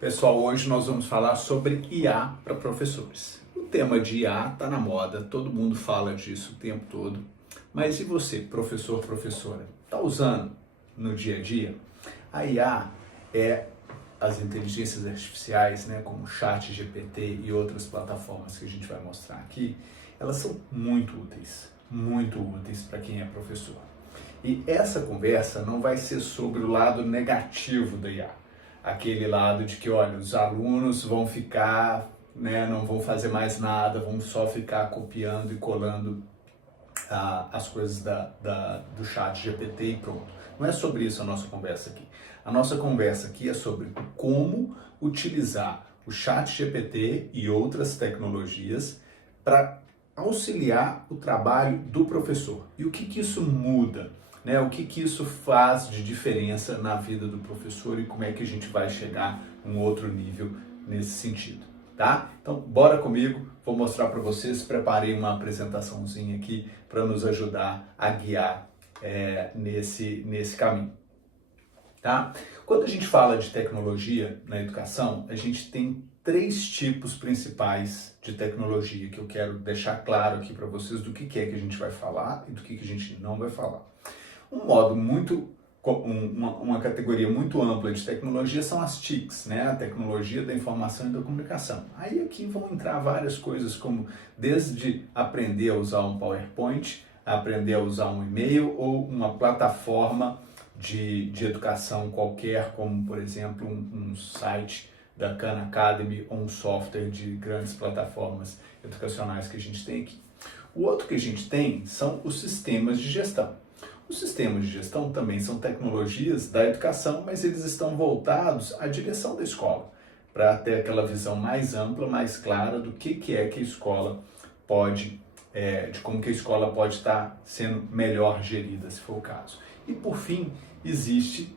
Pessoal, hoje nós vamos falar sobre IA para professores. O tema de IA está na moda, todo mundo fala disso o tempo todo. Mas e você, professor, professora? Está usando no dia a dia? A IA é as inteligências artificiais, como o ChatGPT e outras plataformas que a gente vai mostrar aqui, elas são muito úteis para quem é professor. E essa conversa não vai ser sobre o lado negativo da IA. Aquele lado de que, olha, os alunos vão ficar, não vão fazer mais nada, vão só ficar copiando e colando as coisas do ChatGPT e pronto. Não é sobre isso a nossa conversa aqui. A nossa conversa aqui é sobre como utilizar o ChatGPT e outras tecnologias para auxiliar o trabalho do professor. E o que isso muda? O que isso faz de diferença na vida do professor e como é que a gente vai chegar a um outro nível nesse sentido, tá? Então, bora comigo, vou mostrar para vocês, preparei uma apresentaçãozinha aqui para nos ajudar a guiar nesse caminho, tá? Quando a gente fala de tecnologia na educação, a gente tem três tipos principais de tecnologia que eu quero deixar claro aqui para vocês do que é que a gente vai falar e do que a gente não vai falar. Uma categoria muito ampla de tecnologia são as TICs, a tecnologia da informação e da comunicação. Aí aqui vão entrar várias coisas como desde aprender a usar um PowerPoint, aprender a usar um e-mail ou uma plataforma de educação qualquer, como por exemplo um site da Khan Academy ou um software de grandes plataformas educacionais que a gente tem aqui. O outro que a gente tem são os sistemas de gestão. Os sistemas de gestão também são tecnologias da educação, mas eles estão voltados à direção da escola, para ter aquela visão mais ampla, mais clara do que é que a escola pode, de como que a escola pode estar sendo melhor gerida, se for o caso. E por fim, existe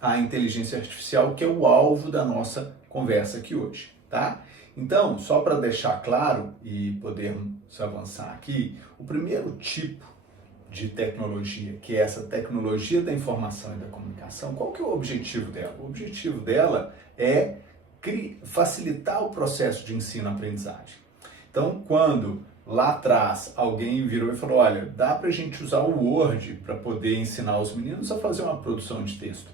a inteligência artificial, que é o alvo da nossa conversa aqui hoje, tá? Então, só para deixar claro e podermos avançar aqui, o primeiro tipo de tecnologia, que é essa tecnologia da informação e da comunicação, qual que é o objetivo dela? O objetivo dela é facilitar o processo de ensino-aprendizagem. Então, quando lá atrás alguém virou e falou, olha, dá para a gente usar o Word para poder ensinar os meninos a fazer uma produção de texto,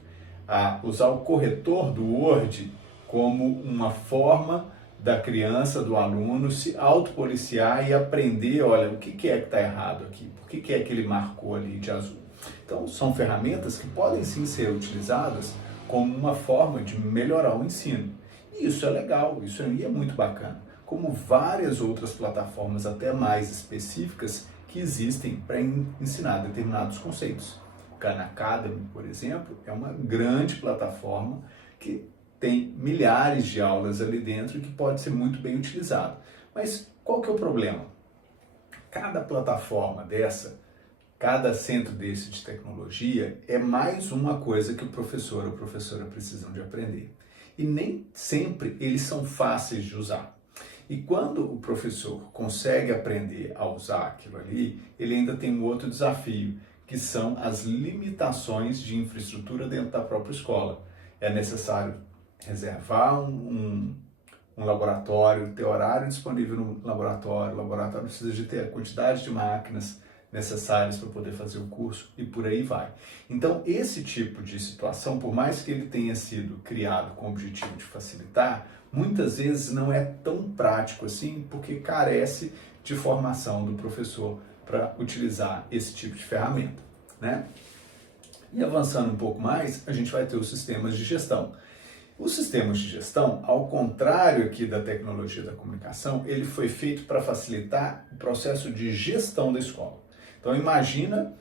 a usar o corretor do Word como uma forma da criança, do aluno, se autopoliciar e aprender, olha, o que é que está errado aqui, por que é que ele marcou ali de azul. Então, são ferramentas que podem sim ser utilizadas como uma forma de melhorar o ensino. E isso é legal, isso aí é muito bacana, como várias outras plataformas até mais específicas que existem para ensinar determinados conceitos. O Khan Academy, por exemplo, é uma grande plataforma que tem milhares de aulas ali dentro que pode ser muito bem utilizado. Mas qual que é o problema? Cada plataforma dessa, cada centro desse de tecnologia é mais uma coisa que o professor ou a professora precisam de aprender. E nem sempre eles são fáceis de usar. E quando o professor consegue aprender a usar aquilo ali, ele ainda tem um outro desafio, que são as limitações de infraestrutura dentro da própria escola. É necessário reservar um laboratório, ter horário disponível no laboratório, o laboratório precisa de ter a quantidade de máquinas necessárias para poder fazer o curso e por aí vai. Então, esse tipo de situação, por mais que ele tenha sido criado com o objetivo de facilitar, muitas vezes não é tão prático assim, porque carece de formação do professor para utilizar esse tipo de ferramenta, E avançando um pouco mais, a gente vai ter os sistemas de gestão. Os sistemas de gestão, ao contrário aqui da tecnologia da comunicação, ele foi feito para facilitar o processo de gestão da escola. Então imagina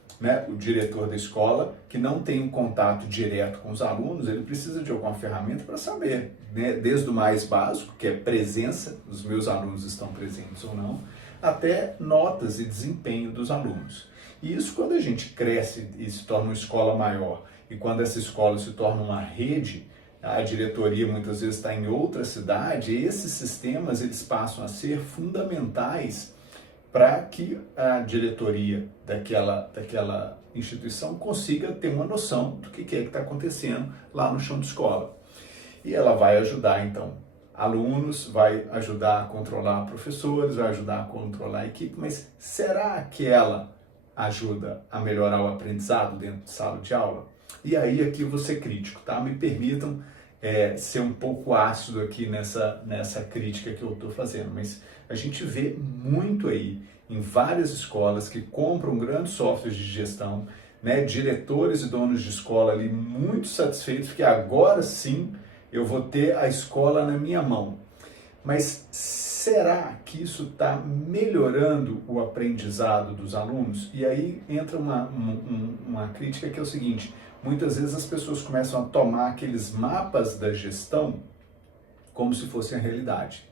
o diretor da escola que não tem um contato direto com os alunos, ele precisa de alguma ferramenta para saber, desde o mais básico, que é presença, os meus alunos estão presentes ou não, até notas e desempenho dos alunos. E isso quando a gente cresce e se torna uma escola maior, e quando essa escola se torna uma rede, a diretoria muitas vezes está em outra cidade, e esses sistemas eles passam a ser fundamentais para que a diretoria daquela instituição consiga ter uma noção do que é que está acontecendo lá no chão de escola. E ela vai ajudar, então, alunos, vai ajudar a controlar professores, vai ajudar a controlar a equipe, mas será que ela ajuda a melhorar o aprendizado dentro de sala de aula? E aí aqui eu vou ser crítico, tá? Me permitam ser um pouco ácido aqui nessa crítica que eu estou fazendo, mas a gente vê muito aí em várias escolas que compram grandes softwares de gestão, né, diretores e donos de escola ali muito satisfeitos, porque agora sim eu vou ter a escola na minha mão. Mas será que isso está melhorando o aprendizado dos alunos? E aí entra uma crítica que é o seguinte: muitas vezes as pessoas começam a tomar aqueles mapas da gestão como se fossem a realidade.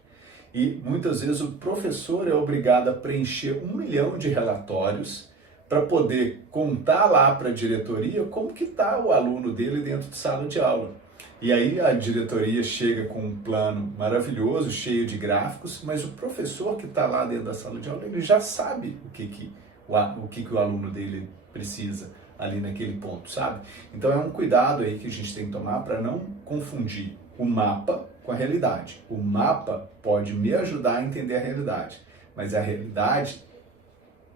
E muitas vezes o professor é obrigado a preencher 1 milhão de relatórios para poder contar lá para a diretoria como que está o aluno dele dentro de sala de aula. E aí a diretoria chega com um plano maravilhoso, cheio de gráficos, mas o professor que está lá dentro da sala de aula, ele já sabe o que o aluno dele precisa ali naquele ponto, sabe? Então é um cuidado aí que a gente tem que tomar para não confundir o mapa com a realidade. O mapa pode me ajudar a entender a realidade, mas a realidade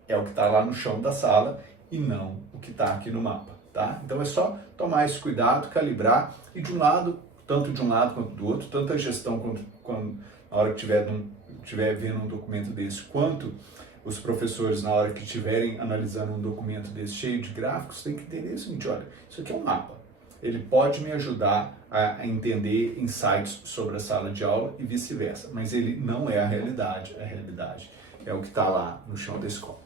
é o que está lá no chão da sala e não o que está aqui no mapa, tá? Então é só tomar esse cuidado, calibrar e de um lado, tanto de um lado quanto do outro, tanto a gestão quando na hora que estiver vendo um documento desse, quanto os professores na hora que estiverem analisando um documento desse cheio de gráficos, tem que entender o seguinte: olha, isso aqui é um mapa. Ele pode me ajudar a entender insights sobre a sala de aula e vice-versa, mas ele não é a realidade é o que está lá no chão da escola.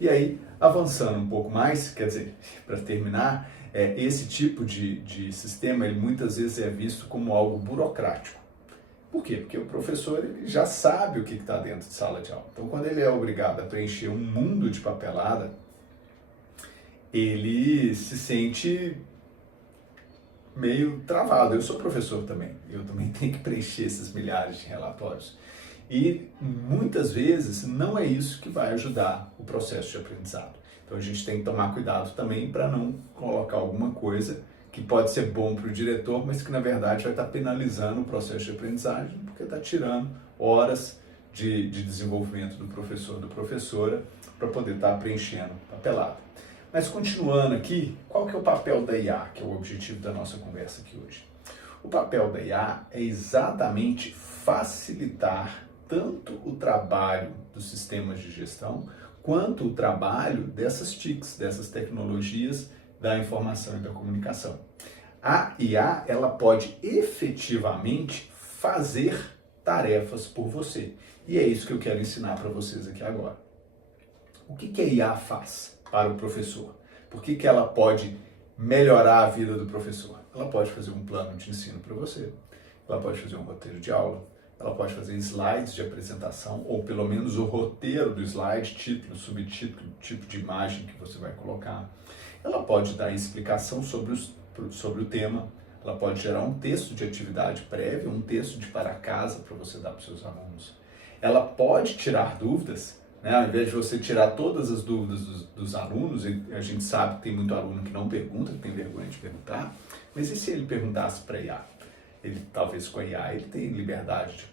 E aí, avançando um pouco mais, quer dizer, para terminar, esse tipo de sistema, ele muitas vezes é visto como algo burocrático. Por quê? Porque o professor ele já sabe o que está dentro de sala de aula. Então, quando ele é obrigado a preencher um mundo de papelada, ele se sente meio travado. Eu sou professor também, eu também tenho que preencher esses milhares de relatórios. E muitas vezes não é isso que vai ajudar o processo de aprendizado. Então a gente tem que tomar cuidado também para não colocar alguma coisa que pode ser bom para o diretor, mas que na verdade vai estar penalizando o processo de aprendizagem, porque está tirando horas de desenvolvimento do professor ou da professora para poder estar preenchendo papelada. Mas continuando aqui, qual que é o papel da IA, que é o objetivo da nossa conversa aqui hoje? O papel da IA é exatamente facilitar tanto o trabalho dos sistemas de gestão, quanto o trabalho dessas TICs, dessas tecnologias da informação e da comunicação. A IA, ela pode efetivamente fazer tarefas por você. E é isso que eu quero ensinar para vocês aqui agora. O que a IA faz para o professor? Por que ela pode melhorar a vida do professor? Ela pode fazer um plano de ensino para você, ela pode fazer um roteiro de aula, ela pode fazer slides de apresentação, ou pelo menos o roteiro do slide, título, subtítulo, tipo de imagem que você vai colocar. Ela pode dar explicação sobre o tema, ela pode gerar um texto de atividade prévia, um texto de para casa para você dar para os seus alunos. Ela pode tirar dúvidas, né? Ao invés de você tirar todas as dúvidas dos alunos, e a gente sabe que tem muito aluno que não pergunta, que tem vergonha de perguntar, mas e se ele perguntasse para a IA? Ele, talvez com a IA ele tem liberdade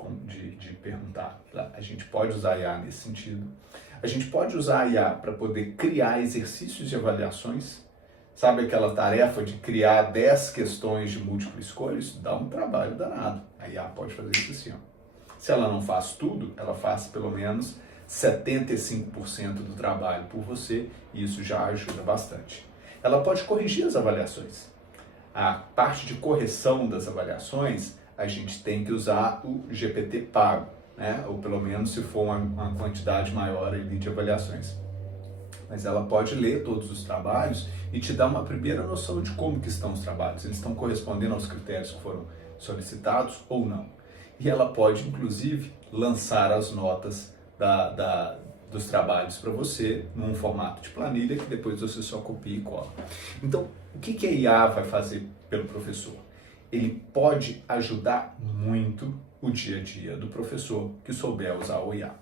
de perguntar. A gente pode usar a IA nesse sentido. A gente pode usar a IA para poder criar exercícios de avaliações. Sabe aquela tarefa de criar 10 questões de múltipla escolha? Isso dá um trabalho danado. A IA pode fazer isso assim, ó. Se ela não faz tudo, ela faz pelo menos 75% do trabalho por você, e isso já ajuda bastante. Ela pode corrigir as avaliações. A parte de correção das avaliações, a gente tem que usar o GPT pago, né? Ou pelo menos se for uma quantidade maior ali de avaliações. Mas ela pode ler todos os trabalhos e te dar uma primeira noção de como que estão os trabalhos. Eles estão correspondendo aos critérios que foram solicitados ou não. E ela pode, inclusive, lançar as notas dos trabalhos para você num formato de planilha que depois você só copia e cola. Então, o que a IA vai fazer pelo professor? Ele pode ajudar muito o dia a dia do professor que souber usar o IA.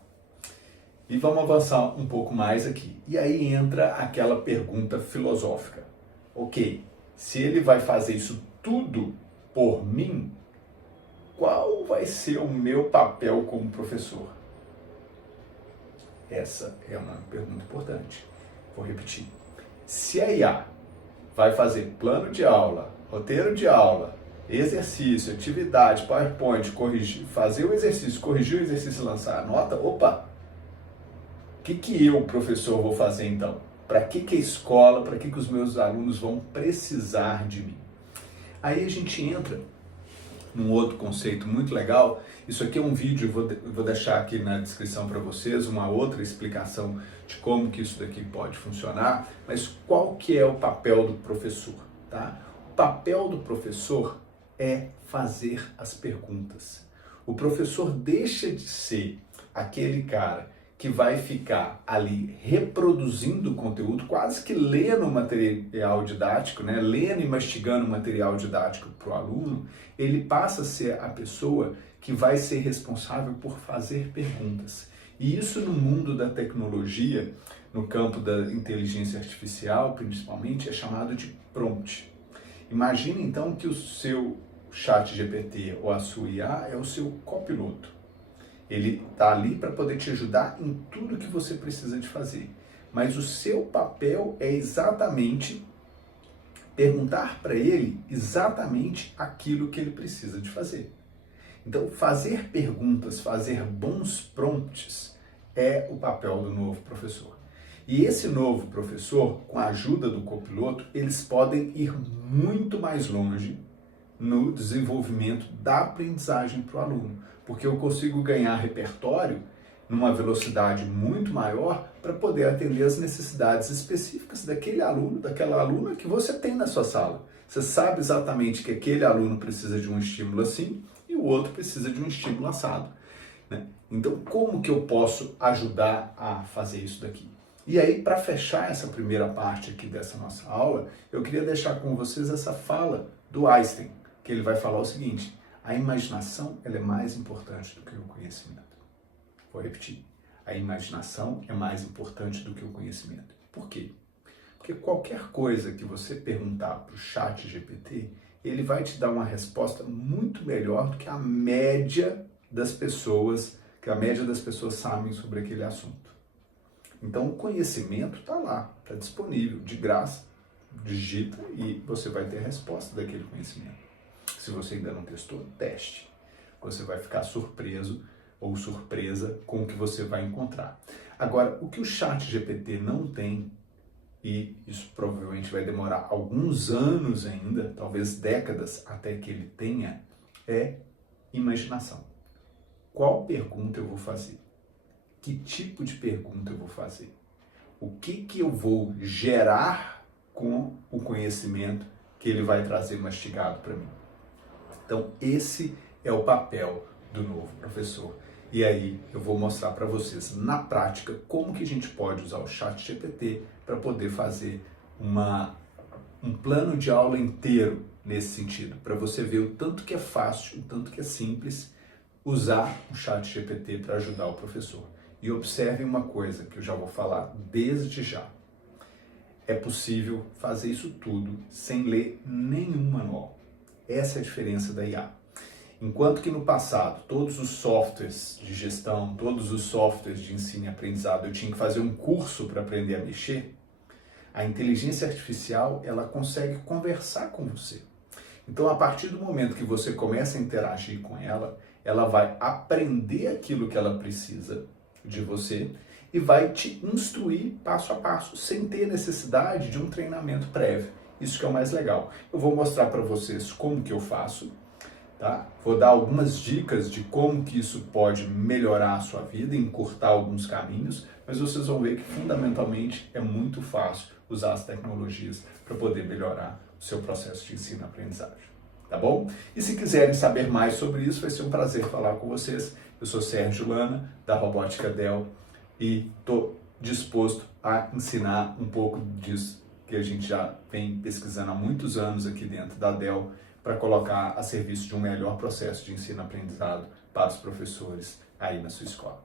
E vamos avançar um pouco mais aqui. E aí entra aquela pergunta filosófica. Ok, se ele vai fazer isso tudo por mim, qual vai ser o meu papel como professor? Essa é uma pergunta importante. Vou repetir. Se a IA vai fazer plano de aula, roteiro de aula, exercício, atividade, PowerPoint, corrigir, fazer o exercício, corrigir o exercício e lançar a nota, opa! O que eu, professor, vou fazer então? Para que a escola, para que os meus alunos vão precisar de mim? Aí a gente entra num outro conceito muito legal. Isso aqui é um vídeo, vou deixar aqui na descrição para vocês uma outra explicação de como que isso daqui pode funcionar, mas qual que é o papel do professor, tá? O papel do professor é fazer as perguntas. O professor deixa de ser aquele cara que vai ficar ali reproduzindo o conteúdo, quase que lendo o material didático, né? Lendo e mastigando o material didático para o aluno. Ele passa a ser a pessoa que vai ser responsável por fazer perguntas. E isso no mundo da tecnologia, no campo da inteligência artificial principalmente, é chamado de prompt. Imagina então que o seu chat GPT ou a sua IA é o seu copiloto. Ele está ali para poder te ajudar em tudo que você precisa de fazer. Mas o seu papel é exatamente perguntar para ele exatamente aquilo que ele precisa de fazer. Então, fazer perguntas, fazer bons prompts é o papel do novo professor. E esse novo professor, com a ajuda do copiloto, eles podem ir muito mais longe no desenvolvimento da aprendizagem para o aluno, porque eu consigo ganhar repertório numa velocidade muito maior para poder atender as necessidades específicas daquele aluno, daquela aluna que você tem na sua sala. Você sabe exatamente que aquele aluno precisa de um estímulo assim e o outro precisa de um estímulo assado, né? Então, como que eu posso ajudar a fazer isso daqui? E aí, para fechar essa primeira parte aqui dessa nossa aula, eu queria deixar com vocês essa fala do Einstein, que ele vai falar o seguinte: a imaginação ela é mais importante do que o conhecimento. Vou repetir. A imaginação é mais importante do que o conhecimento. Por quê? Porque qualquer coisa que você perguntar para o chat GPT, ele vai te dar uma resposta muito melhor do que a média das pessoas, sabem sobre aquele assunto. Então o conhecimento está lá, está disponível, de graça, digita e você vai ter a resposta daquele conhecimento. Se você ainda não testou, teste. Você vai ficar surpreso ou surpresa com o que você vai encontrar. Agora, o que o chat GPT não tem, e isso provavelmente vai demorar alguns anos ainda, talvez décadas até que ele tenha, é imaginação. Qual pergunta eu vou fazer? Que tipo de pergunta eu vou fazer? O que eu vou gerar com o conhecimento que ele vai trazer mastigado para mim? Então, esse é o papel do novo professor. E aí eu vou mostrar para vocês na prática como que a gente pode usar o chat GPT para poder fazer um plano de aula inteiro nesse sentido, para você ver o tanto que é fácil, o tanto que é simples usar o chat GPT para ajudar o professor. E observem uma coisa que eu já vou falar desde já. É possível fazer isso tudo sem ler nenhum manual. Essa é a diferença da IA. Enquanto que no passado, todos os softwares de gestão, todos os softwares de ensino e aprendizado, eu tinha que fazer um curso para aprender a mexer, a inteligência artificial, ela consegue conversar com você. Então, a partir do momento que você começa a interagir com ela, ela vai aprender aquilo que ela precisa de você e vai te instruir passo a passo, sem ter necessidade de um treinamento prévio. Isso que é o mais legal. Eu vou mostrar para vocês como que eu faço, tá? Vou dar algumas dicas de como que isso pode melhorar a sua vida, encurtar alguns caminhos, mas vocês vão ver que fundamentalmente é muito fácil usar as tecnologias para poder melhorar o seu processo de ensino e aprendizagem. Tá bom? E se quiserem saber mais sobre isso, vai ser um prazer falar com vocês. Eu sou Sérgio Lana, da Robótica Dell, e estou disposto a ensinar um pouco disso que a gente já vem pesquisando há muitos anos aqui dentro da Dell, para colocar a serviço de um melhor processo de ensino-aprendizado para os professores aí na sua escola.